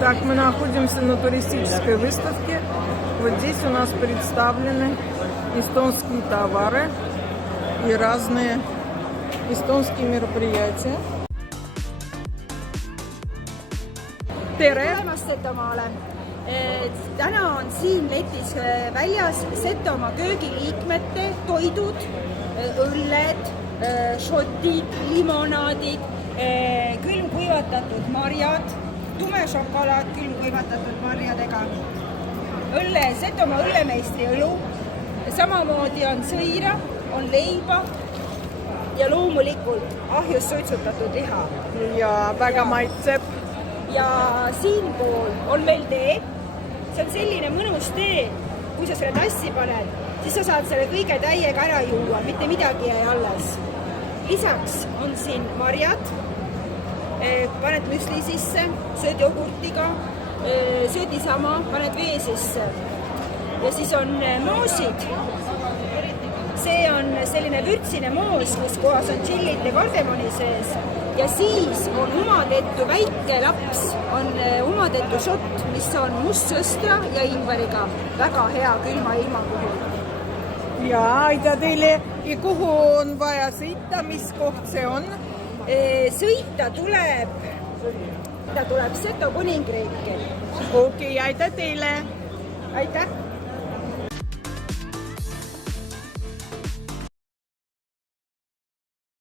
Так, мы находимся на туристической выставке. Вот здесь у нас представлены эстонские товары и разные эстонские мероприятия. Tere! Tulemast Setomaale. Täna on siin letis väljas Setomaa köögiliikmete toidud, õlled, šotid, limonaadid, külmkuivatatud marjad, tume šokolaad külmkuivatatud marjadega, Setomaa õllemeistri õlu, samamoodi on sõira, on leiba ja loomulikult ahjus suitsutatud liha. Ja väga maitseb. Ja siinpool on veel tee. See on selline mõnus tee, kui sa selle tassi paned, siis sa saad selle kõige täiega ära juua, mitte midagi jäi alles. Lisaks on siin marjad, paned müsli sisse, sööd jogurtiga, sööd niisama, paned vee sisse. Ja siis on moosid. See on selline vürtsine moos, kus kohas on chillit ja kardemoni sees. Ja siis on umatettu väike laps, on umatettu šott, mis on mustsõstra ja ingveriga. Väga hea külma ilma puhul. Ja, aitäh teile. Ja kuhu on vaja sõita? Mis koht see on? Sõita tuleb Seto Kuningriiki. Okei, aitäh teile. Aitäh.